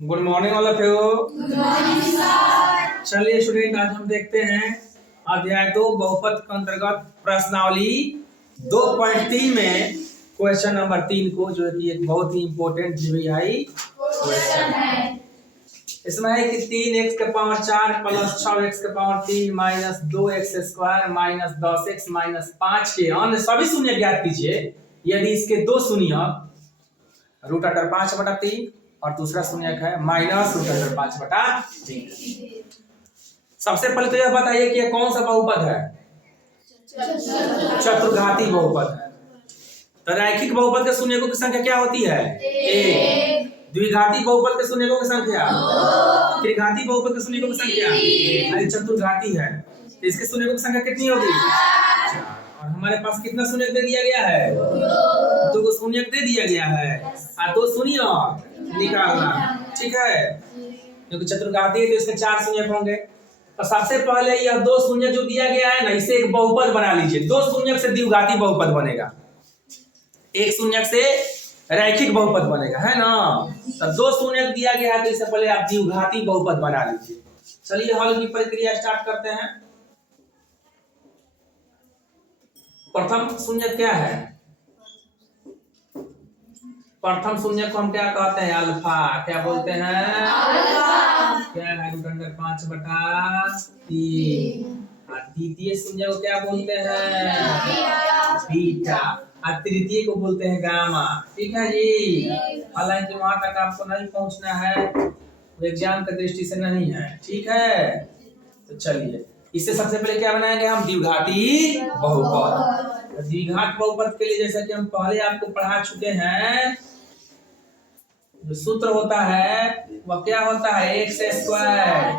Good morning all of you. Good morning sir. चलिए student, आज हम देखते हैं अध्याय 2 बहुपद के अंतर्गत प्रश्नावली 2.3 में क्वेश्चन नंबर 3 को, जो कि एक बहुत ही इंपॉर्टेंट जीवीआई क्वेश्चन है। इसमें है कि 3x के पावर 4 प्लस 6x के power 3 minus 2x square minus 10x minus 5 के अन्य सभी शून्य ज्ञात कीजिए यदि इसके दो शून्य √5/3 और दूसरा शून्यक है माइनस √5/3। सबसे पहले तो यह बताइए कि यह कौन सा बहुपद है? चतुर्घाती बहुपद है। तो रैखिक बहुपद के शून्यकों की संख्या क्या होती है? 1। द्विघाती बहुपद के शून्यकों की संख्या 2। त्रिघाती बहुपद के शून्यकों की संख्या 3। चतुर्घाती है तो इसके शून्यकों की संख्या कितनी होगी? 4। और हमारे पास कितना शून्यक दे दिया गया है? 2 शून्यक दे दिया गया है और 2 शून्य निकालना। ठीक है, क्योंकि चतुर्घाती है तो इसके 4 शून्यक होंगे। तो सबसे पहले यह 2 शून्यक जो दिया गया है ना, इसे एक बहुपद बना लीजिए। 2 शून्यक से द्विघाती बहुपद बनेगा, 1 शून्यक से रैखिक बहुपद बनेगा, है ना। तो 2 शून्यक दिया गया है तो इससे पहले आप द्विघाती बहुपद बना लीजिए। चलिए हल की प्रक्रिया स्टार्ट करते हैं। प्रथम शून्यक क्या है? प्रथम शून्यक को हम क्या कहते हैं? अल्फा। क्या बोलते हैं? अल्फा। क्या है? √5/3। और द्वितीय शून्यक को क्या बोलते हैं? बीटा। और तृतीय को बोलते हैं गामा। ठीक है जी। हालांकि वहां तक आपको नहीं पहुंचना है, एग्जाम की दृष्टि से नहीं है। ठीक है, तो चलिए इससे सबसे पहले क्या बनाएंगे हम? द्विघाती बहुपद। द्विघात बहुपद के लिए जैसा कि हम पहले आपको पढ़ा चुके हैं, जो सूत्र होता है वह क्या होता है? x स्क्वायर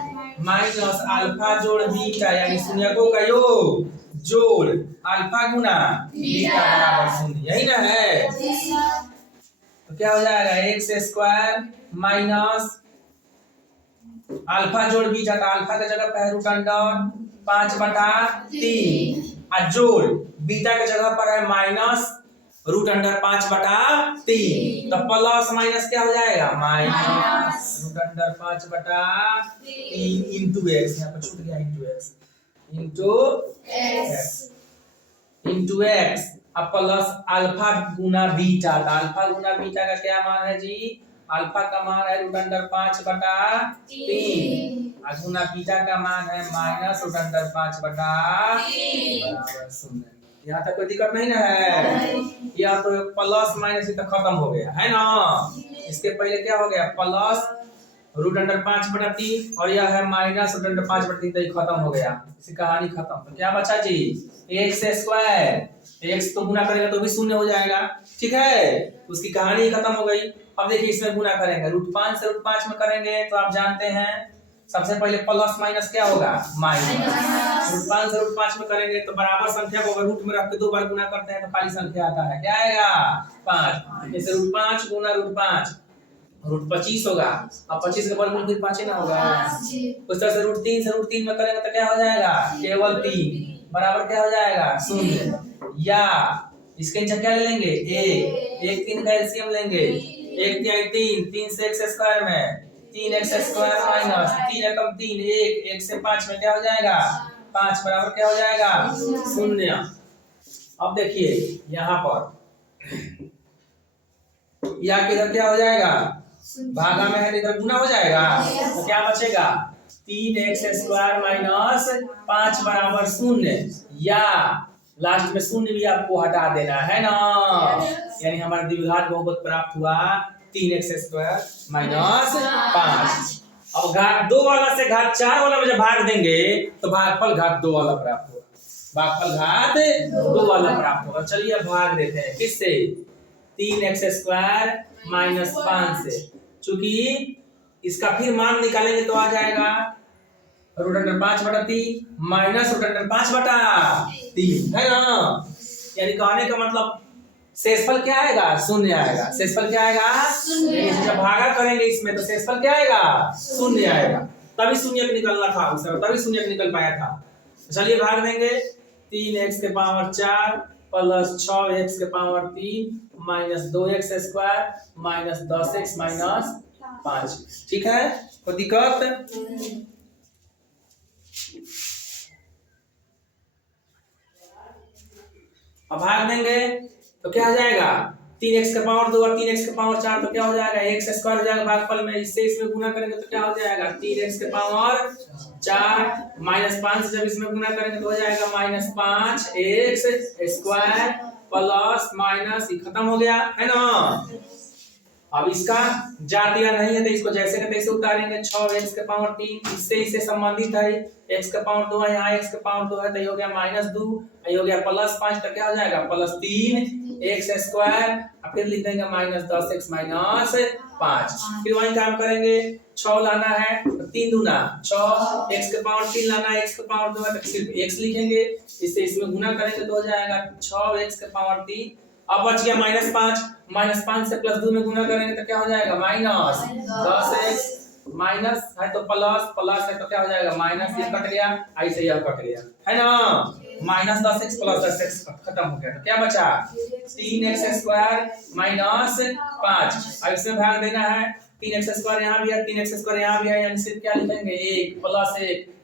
माइनस अल्फा जोड़ बीटा, यानी शून्यकों का योग जोड़ अल्फा गुना बीटा बराबर 0। यही ना है? तो क्या हो जाएगा? x स्क्वायर माइनस अल्फा जोड़ बीटा, तो अल्फा की जगह पर है √5/3 और जोड़ बीटा की जगह पर है माइनस √5/3। तो प्लस माइनस क्या हो जाएगा? Minus √5/3 into x. यहाँ पर छूट गया इंटू एक्स अब प्लस अल्फा गुना बीटा। अल्फा गुना बीटा का क्या मान है जी? अल्फा का मान है √5/3 और गुना बीटा का मान है माइनस √5/3 यहाँ तक कोई दिक्कत नहीं ना है? या तो प्लस माइनस तक खत्म हो गया है ना। इसके पहले क्या हो गया? प्लस √5/3 और यह है माइनस √5/3, तो खत्म हो गया, इसकी कहानी खत्म। तो क्या बचा जी? x square. x तो गुना करेगा तो भी 0 हो जाएगा। ठीक है, उसकी कहानी खत्म हो गई। अब देखिए इसमें गुना करेंगे, √5 से √5 में करेंगे तो आप जानते हैं सबसे पहले प्लस माइनस क्या होगा? माइनस। √5 से √5 में करेंगे तो बराबर संख्या को अगर रूट में रख के 2 बार गुना करते हैं तो खाली संख्या आता है। क्या आएगा? 5। जैसे √5 गुना √5 √25 होगा। अब 25 का वर्गमूल फिर 5 ही ना होगा। उस तरह से √3 से √3 में करेंगे तो क्या हो जाएगा? केवल 3 बराबर क्या हो जाएगा? 0। या इसके नीचे क्या ले लेंगे? 1 3 का एलसीएम लेंगे। 1 3 3 से x स्क्वायर में 3x स्क्वायर माइनस 3 एकम 3 1 से 5 में क्या हो जाएगा? 5 बराबर क्या हो जाएगा? 0। अब देखिए यहाँ पर या किधर क्या हो जाएगा? भागा में है, इधर गुना हो जाएगा तो क्या बचेगा? 3x स्क्वायर माइनस 5 बराबर 0। या लास्ट में 0 भी आपको हटा देना है ना, यानी हमारा द्विघात बहुपद प्राप्त हुआ 3x स्क्वायर माइनस 5। अब घात 2 वाला से घात 4 वाला में जब भाग देंगे तो भागफल घात 2 वाला प्राप्त होगा। भागफल घात 2 वाला प्राप्त होगा। चलिए अब भाग देते हैं किससे? 3x स्क्वायर माइनस 5 से। चूंकि इसका फिर मान निकालेंगे तो आ जाएगा √5/3 माइनस √5/3, है ना। यानी कहने का मतलब शेषफल क्या आएगा? 0 आएगा। शेषफल क्या आएगा? 0। जब भागा करेंगे इसमें तो शेषफल क्या आएगा? 0 आएगा। तभी शून्यक निकलना था उस समय, तभी शून्यक निकल पाया था। चलिए भाग देंगे। 3x के पावर 4 प्लस 6x के power 3 minus 2x square minus 10x minus 5। ठीक है, कोई दिक्कत? अब भाग देंगे तो क्या हो जाएगा, 3x का पावर 2 और 3x का पावर 4 तो क्या हो जाएगा, x स्क्वायर हो जाएगा भागफल में। इससे इसमें गुना करेंगे तो क्या हो जाएगा, 3x के पावर 4 माइनस 5 से जब इसमें गुना करेंगे तो हो जाएगा minus 5x square plus minus, खत्म हो गया है ना। अब इसका जा दिया नहीं है तो इसको जैसे के तैसे उतारेंगे। 6x के पावर 3 इससे इसे संबंधित है, x के पावर 2 है, यहाँ x के पावर 2 है तो ये हो गया माइनस 2, ये हो गया प्लस 5 तो क्या हो जाएगा प्लस 3x स्क्वायर, फिर लिख देंगे माइनस 10x माइनस 5। फिर वही काम करेंगे, 6 लाना है तो 3 दूना 6, x के पावर 3 लाना है, x के पावर 2 है तो सिर्फ x लिखेंगे, इससे इसमें गुना करेंगे तो हो जाएगा 6x के पावर 3। अब बच गया माइनस 5 से प्लस 2 में गुना करेंगे तो क्या हो जाएगा माइनस 10x, माइनस है तो प्लस, प्लस है तो क्या हो जाएगा माइनस, ये कट गया, ऐसे यह कट गया है ना। माइनस 10x प्लस 10x खत्म हो गया तो क्या बचा 3x स्क्वायर माइनस 5। अब इसमें भाग देना है, 3x स्क्वायर यहाँ भी है, 3x स्क्वायर यहाँ भी है, यानी सिर्फ क्या लिखेंगे 1 प्लस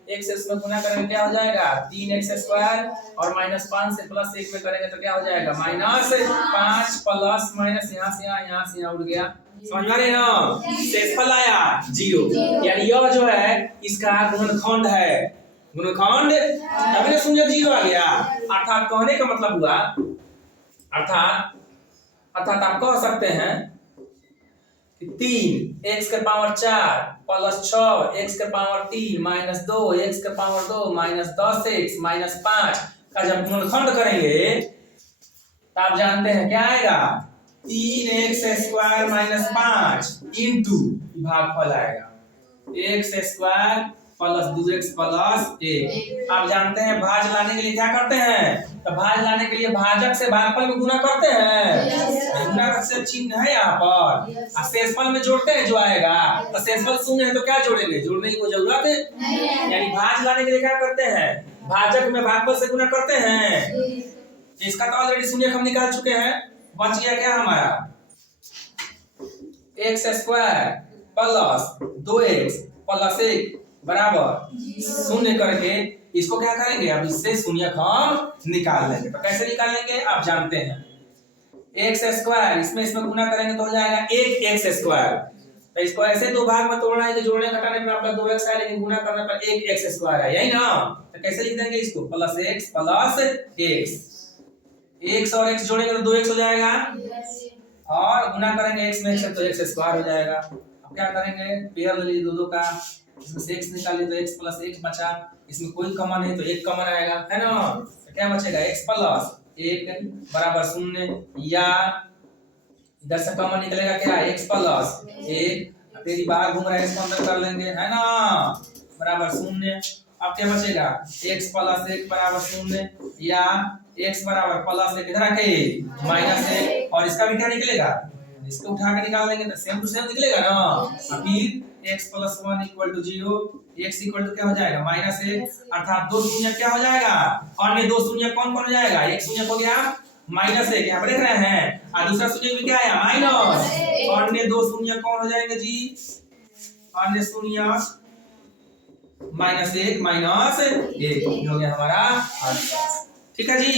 1 से इसमें गुना करेंगे क्या हो जाएगा 3x स्क्वायर, और माइनस 5 से प्लस 1 में करेंगे तो क्या हो जाएगा माइनस 5 प्लस माइनस, यहाँ से यहाँ उड़ गया, समझ में ना। शेषफल आया 0, यानी यह जो है इसका गुणनखंड है, गुणनखंड अभी शून्य 0 आ गया। अर्थात कहने का मतलब हुआ, अर्थात आप कह सकते हैं कि 3x के पावर 4 प्लस 6x के पावर 3 माइनस 2x के पावर 2 माइनस 10x माइनस 5 का जब गुणनखंड करेंगे तो आप जानते हैं क्या आएगा 3x स्क्वायर माइनस 5 इंटू भागफल आएगा x square plus 2x plus 1। आप जानते हैं भाज लाने के लिए क्या करते हैं, तो भाज लाने के लिए भाजक से भागफल में गुना करते हैं, गुना से चिन्ह है यहाँ पर, और शेषफल में जोड़ते हैं जो आएगा, तो शेषफल शून्य है तो क्या जोड़ेंगे, जोड़ने की कोई जरूरत है, यानी भाज लाने के लिए क्या करते हैं भाजक में भागफल से गुना करते हैं। इसका तो ऑलरेडी शून्य हम निकाल चुके हैं, बच गया क्या हमारा x square plus 2x plus 1 बराबर शून्य करके इसको क्या करेंगे, अब इससे शून्य हम निकाल लेंगे। तो कैसे निकालेंगे आप जानते हैं, x स्क्वायर इसमें गुना करेंगे तो हो जाएगा 1x स्क्वायर, तो इसको ऐसे दो भाग में तोड़ना है कि जोड़ने घटाने पर आपका 2x है, लेकिन गुना करने पर 1x स्क्वायर है, यही ना। तो कैसे लिख देंगे इसको प्लस x x और x जोड़ेंगे तो 2x हो जाएगा, और गुना करेंगे x में x तो x स्क्वायर हो जाएगा। अब क्या करेंगे पेयर ले लीजिए दो का, इसमें से x निकालिए तो x प्लस 1 बचा, इसमें कोई कॉमन है तो 1 कॉमन आएगा है ना, तो क्या बचेगा x प्लस 1 बराबर 0, या इधर से कॉमन निकलेगा क्या x प्लस 1, फिर बाहर घूम रहा है इसको अंदर कर लेंगे है ना, बराबर 0। अब क्या बचेगा x प्लस 1 बराबर 0, या x बराबर प्लस 1 इधर आके माइनस 1, और इसका भी क्या निकलेगा, इसको उठा के निकाल लेंगे तो सेम टू सेम निकलेगा ना। और फिर x plus 1 equal to 0, x equal to क्या हो जाएगा माइनस 1, अर्थात दो शून्य क्या हो जाएगा, अन्य दो शून्य कौन कौन हो जाएगा, एक शून्य हो गया माइनस 1 यहाँ पर देख रहे हैं, और दूसरा शून्य भी क्या आया माइनस, अन्य दो शून्य कौन हो जाएंगे जी, अन्य शून्य -1 -1 हो गया हमारा आंसर। ठीक है जी।